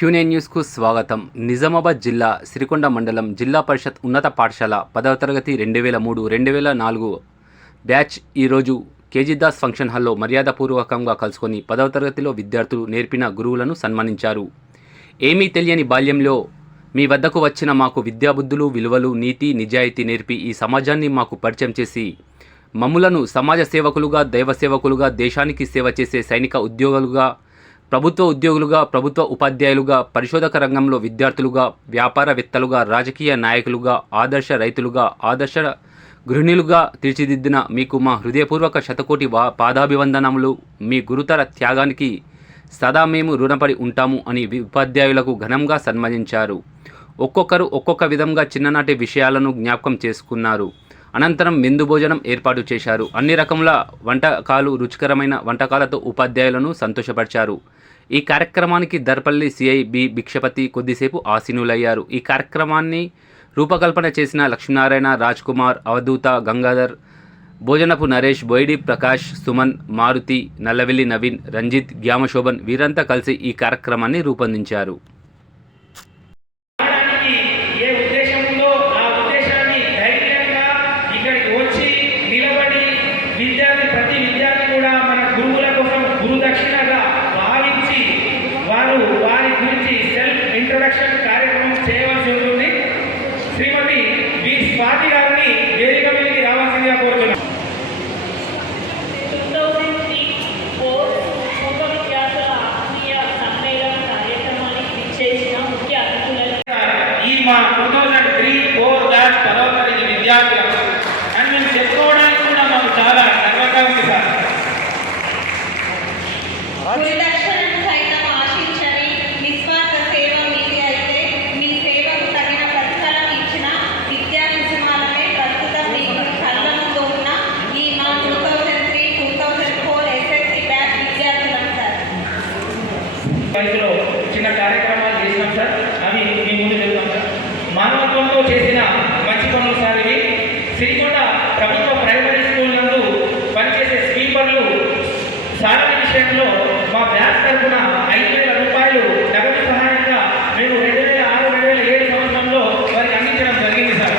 క్యూనే న్యూస్కు స్వాగతం. నిజామాబాద్ జిల్లా సిరికొండ మండలం జిల్లా పరిషత్ ఉన్నత పాఠశాల 10వ తరగతి 2003-2004 బ్యాచ్ ఈరోజు కేజీదాస్ ఫంక్షన్ హాల్లో మర్యాదపూర్వకంగా కలుసుకొని 10వ తరగతిలో విద్యార్థులు నేర్పిన గురువులను సన్మానించారు. ఏమీ తెలియని బాల్యంలో మీ వద్దకు వచ్చిన మాకు విద్యాబుద్ధులు, విలువలు, నీతి, నిజాయితీ నేర్పి ఈ సమాజాన్ని మాకు పరిచయం చేసి మమ్ములను సమాజ సేవకులుగా, దైవ సేవకులుగా, దేశానికి సేవ చేసే సైనిక ఉద్యోగులుగా, ప్రభుత్వ ఉద్యోగులుగా, ప్రభుత్వ ఉపాధ్యాయులుగా, పరిశోధక రంగంలో విద్యార్థులుగా, వ్యాపారవేత్తలుగా, రాజకీయ నాయకులుగా, ఆదర్శ రైతులుగా, ఆదర్శ గృహిణులుగా తీర్చిదిద్దిన మీకు మా హృదయపూర్వక శతకోటి పాదాభివందనములు. మీ గురుతర త్యాగానికి సదా మేము రుణపడి ఉంటాము అని ఉపాధ్యాయులకు ఘనంగా సన్మానించారు. ఒక్కొక్కరు ఒక్కొక్క విధంగా చిన్ననాటి విషయాలను జ్ఞాపకం చేసుకున్నారు. అనంతరం విందు భోజనం ఏర్పాటు చేశారు. అన్ని రకముల వంటకాలు, రుచికరమైన వంటకాలతో ఉపాధ్యాయులను సంతోషపరిచారు. ఈ కార్యక్రమానికి దర్పల్లి సిఐ బి భిక్షపతి కొద్దిసేపు ఆసీనులయ్యారు. ఈ కార్యక్రమాన్ని రూపకల్పన చేసిన లక్ష్మీనారాయణ, రాజ్ కుమార్, అవధూత, గంగాధర్, భోజనపు నరేష్, బోయిడి ప్రకాష్, సుమన్, మారుతి, నల్లవెల్లి నవీన్, రంజిత్, గ్యామశోభన్ వీరంతా కలిసి ఈ కార్యక్రమాన్ని రూపొందించారు. ప్రతి విద్యార్థి కూడా మన గురువుల కోసం గురుదక్షిణగా భావించి వారి గురించి సెల్ఫ్ ఇంట్రొడక్షన్ కార్యక్రమం చేయవలసి ఉంటుంది. శ్రీమతి బి స్వాతి గారిని వేదిక మీదకి రావాల్సిందిగా కోరుతున్నాం. ఈ మా 2003-04 బ్యాచ్ 10వ తరగతి విద్యార్థులకు అని మేము చెప్పుకోవడానికి కూడా మాకు చాలా గర్వంగా ఉంది సార్. వయసులో చిన్న కార్యక్రమాలు చేసినాం సార్. అవి మీ ముందు చెప్తాం సార్. మానవత్వంతో చేసిన మంచి పనులు సార్ ఇవి. సిరికొండ ప్రభుత్వ ప్రైమరీ స్కూల్ నందు పనిచేసే స్వీపర్లు సారథి విషయంలో మా బ్యాచ్ తరఫున 5,000 రూపాయలు నగదు సహాయంగా మేము 2006-2007 సంవత్సరంలో వారికి అందించడం జరిగింది సార్.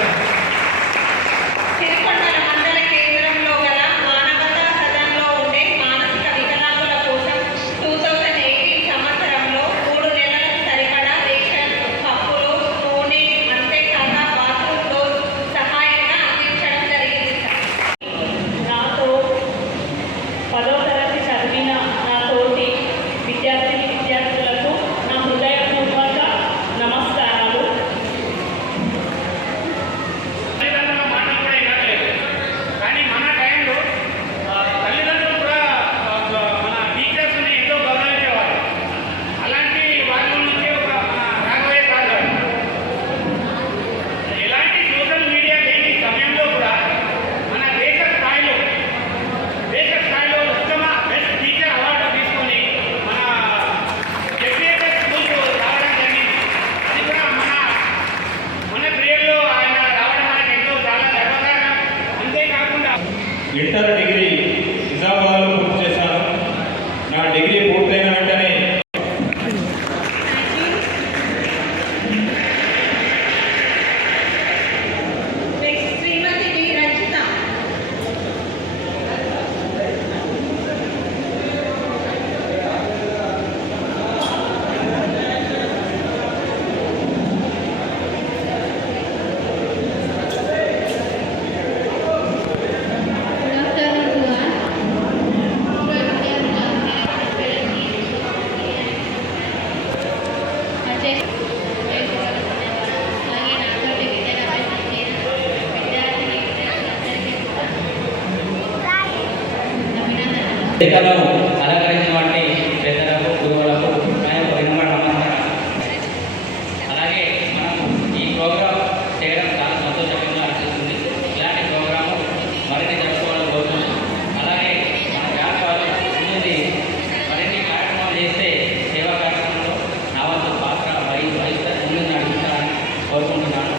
ఇంటర్ డిగ్రీ నిజామాబాద్లో పూర్తి చేశాను. నా డిగ్రీ పూర్తయిన వెంటనే అలంకరించిన వాటిని పెద్దలకు, గురువులకు అలాగే మనం ఈ ప్రోగ్రాం చేయడం చాలా సంతోషంగా అనిపిస్తుంది. ఇలాంటి ప్రోగ్రాము మరిన్ని జరుపుకోవాలని కోరుకుంటున్నాం. అలాగే మన వ్యాపారాలు ముందుంది మరిన్ని కార్యక్రమాలు చేస్తే సేవా కార్యక్రమంలో నా వంతు పాత్ర వహిస్తే ముందు నడుపుతారని కోరుకుంటున్నాను.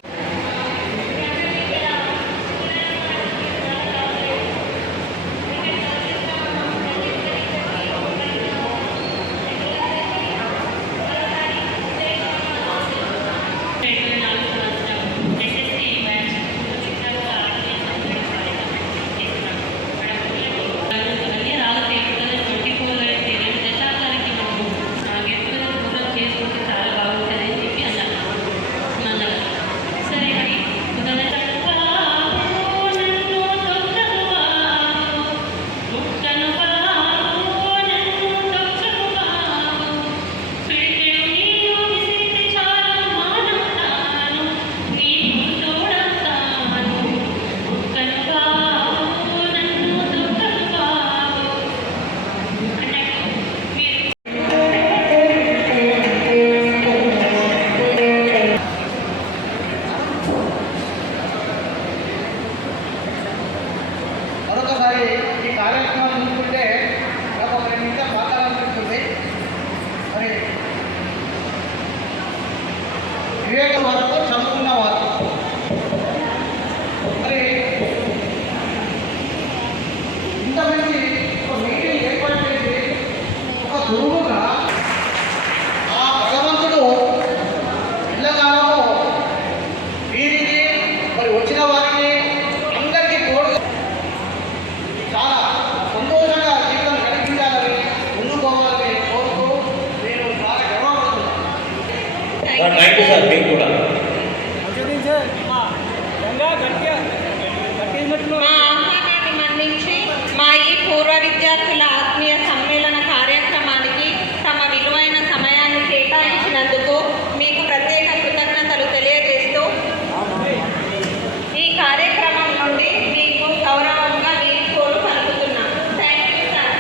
వివేకం వరకు చదువుకున్న వారు. మరి ఇంతమంది ఒక మీటింగ్ ఏర్పాటు చేసి ఒక గురువుగా ఆ భగవంతుడు ఇళ్ళకాలము వీరికి మరి వచ్చిన వారికి అందరికీ తోడు చాలా సంతోషంగా జీవితం గడిపించాలని ముందుకోవాలని కోరుతూ నేను చాలా గర్వపడుతున్నాను. Thank you sir. మీకు కూడా మా ఆహ్వానాన్ని మన్నించి మా ఈ పూర్వ విద్యార్థుల ఆత్మీయ సమ్మేళన కార్యక్రమానికి తమ విలువైన సమయాన్ని కేటాయించినందుకు మీకు ప్రత్యేక కృతజ్ఞతలు తెలియజేస్తూ ఈ కార్యక్రమం నుండి మీకు గౌరవంగా వీడ్కోలు పలుకుతున్నాం. Thank you sir.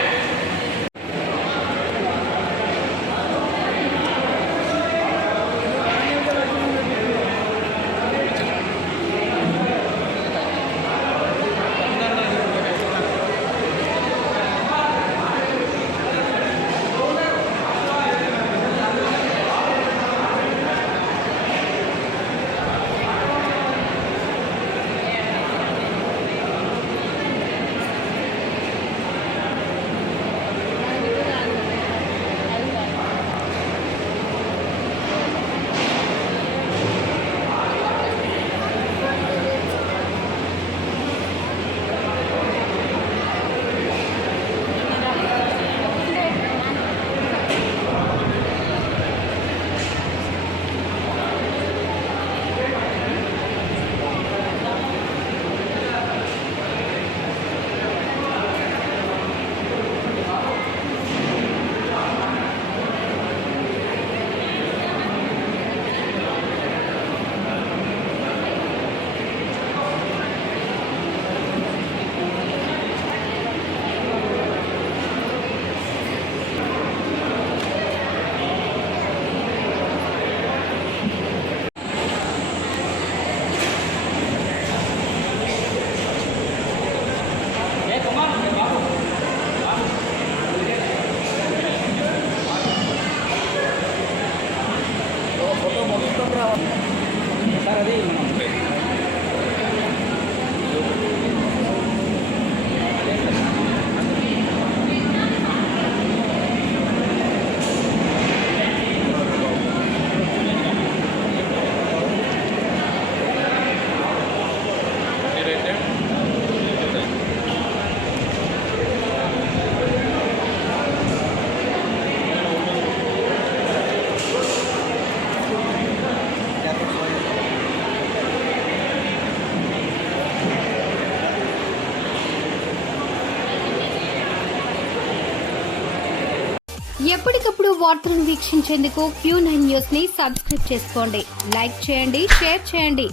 ఎప్పటికప్పుడు వార్తలను వీక్షించేందుకు Q9 న్యూస్ ని సబ్స్క్రైబ్ చేసుకోండి, లైక్ చేయండి, షేర్ చేయండి.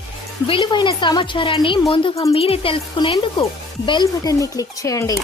విలువైన సమాచారాన్ని ముందుగా మీరే తెలుసుకునేందుకు బెల్ బటన్ ని క్లిక్ చేయండి.